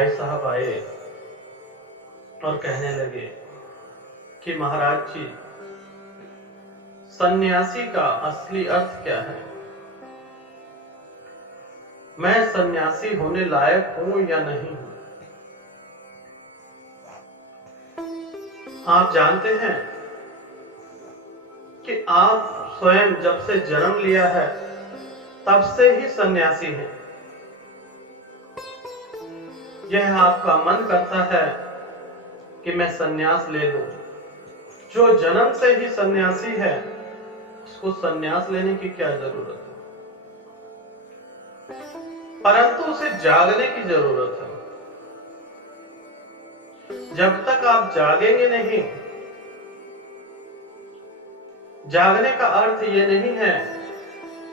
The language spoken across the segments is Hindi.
भाई साहब आए और कहने लगे कि महाराज जी, सन्यासी का असली अर्थ क्या है? मैं सन्यासी होने लायक हूं या नहीं हूं? आप जानते हैं कि आप स्वयं जब से जन्म लिया है तब से ही सन्यासी हैं। यह आपका मन करता है कि मैं सन्यास ले लूं। जो जन्म से ही सन्यासी है उसको सन्यास लेने की क्या जरूरत है? परंतु उसे जागने की जरूरत है। जब तक आप जागेंगे नहीं, जागने का अर्थ यह नहीं है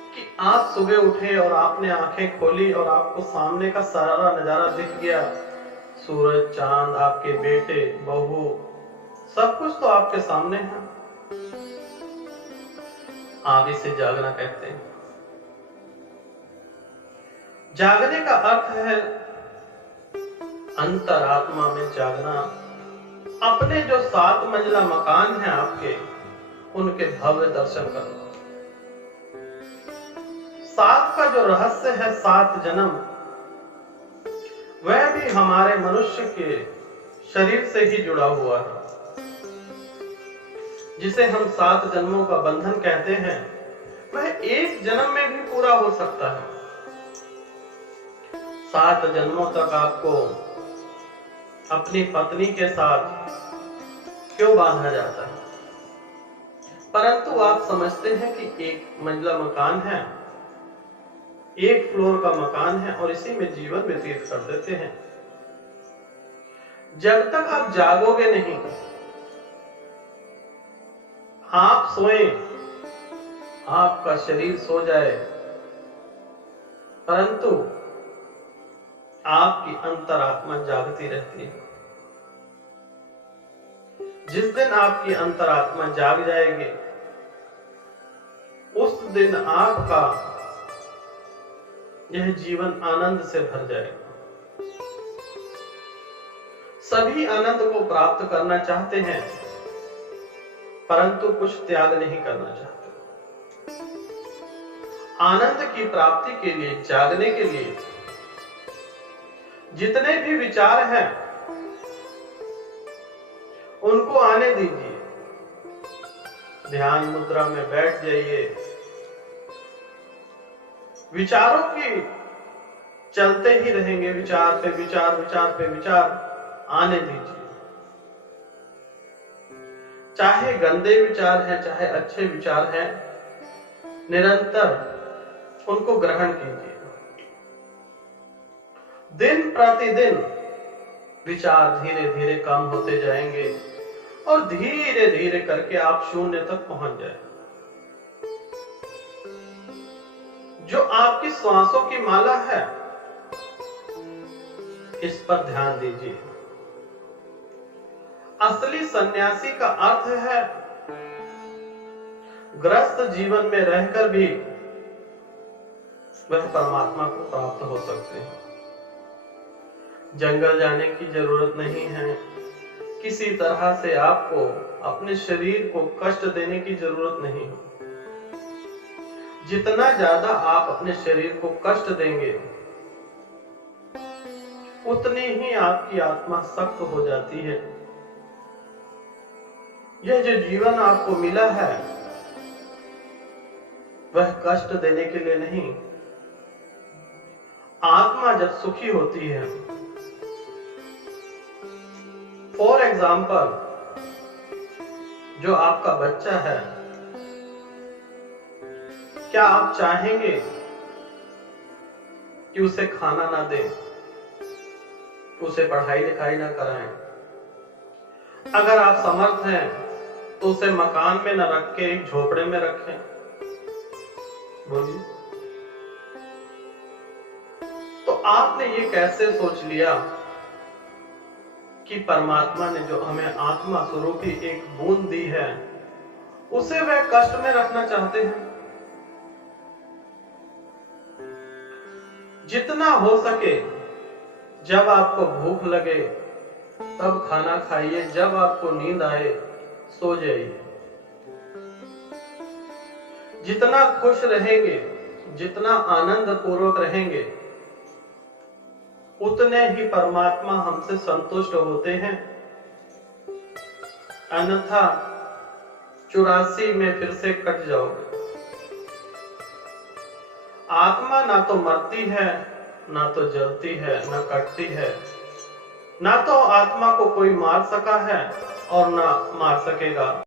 कि आप सुबह उठे और आपने आंखें खोली और आपको सामने का सारा नजारा दिख गया, सूरज, चांद, आपके बेटे, बहू, सब कुछ तो आपके सामने है। आप इसे जागना कहते हैं। जागने का अर्थ है अंतरात्मा में जागना, अपने जो 7 मंजिला मकान है आपके, उनके भव्य दर्शन करना। 7 का जो रहस्य है, 7 जन्म, वह भी हमारे मनुष्य के शरीर से ही जुड़ा हुआ है। जिसे हम 7 जन्मों का बंधन कहते हैं, वह एक जन्म में भी पूरा हो सकता है। 7 जन्मों तक आपको अपनी पत्नी के साथ क्यों बांधा जाता है? परंतु आप समझते हैं कि एक मंजिला मकान है, एक फ्लोर का मकान है और इसी में जीवन व्यतीत कर देते हैं। जब तक आप जागोगे नहीं, आप सोएं, आपका शरीर सो जाए, परंतु आपकी अंतरात्मा जागती रहती है। जिस दिन आपकी अंतरात्मा जाग जाएगी, उस दिन आपका यह जीवन आनंद से भर जाएगा। सभी आनंद को प्राप्त करना चाहते हैं, परंतु कुछ त्याग नहीं करना चाहते। आनंद की प्राप्ति के लिए, जागने के लिए जितने भी विचार हैं उनको आने दीजिए। ध्यान मुद्रा में बैठ जाइए। विचारों की चलते ही रहेंगे, विचार पे विचार, विचार पे विचार आने दीजिए। चाहे गंदे विचार हैं, चाहे अच्छे विचार हैं, निरंतर उनको ग्रहण कीजिए। दिन प्रतिदिन विचार धीरे धीरे कम होते जाएंगे और धीरे धीरे करके आप शून्य तक पहुंच जाएंगे। जो आपकी श्वासों की माला है, इस पर ध्यान दीजिए। असली सन्यासी का अर्थ है ग्रस्त जीवन में रहकर भी वह परमात्मा को प्राप्त हो सकते हैं। जंगल जाने की जरूरत नहीं है, किसी तरह से आपको अपने शरीर को कष्ट देने की जरूरत नहीं है। जितना ज्यादा आप अपने शरीर को कष्ट देंगे, उतनी ही आपकी आत्मा सख्त हो जाती है। यह जो जीवन आपको मिला है, वह कष्ट देने के लिए नहीं। आत्मा जब सुखी होती है, फॉर एग्जाम्पल, जो आपका बच्चा है, क्या आप चाहेंगे कि उसे खाना ना दें, उसे पढ़ाई लिखाई ना कराएं? अगर आप समर्थ हैं तो उसे मकान में न रख के एक झोपड़े में रखें। बोलिए। तो आपने ये कैसे सोच लिया कि परमात्मा ने जो हमें आत्मा स्वरूपी एक बूंद दी है, उसे वह कष्ट में रखना चाहते हैं? जितना हो सके, जब आपको भूख लगे तब खाना खाइए, जब आपको नींद आए सो जाइए। जितना खुश रहेंगे, जितना आनंद पूर्वक रहेंगे, उतने ही परमात्मा हमसे संतुष्ट होते हैं। अन्यथा 84 में फिर से कट जाओगे। आत्मा ना तो मरती है, ना तो जलती है, ना कटती है। ना तो आत्मा को कोई मार सका है और ना मार सकेगा।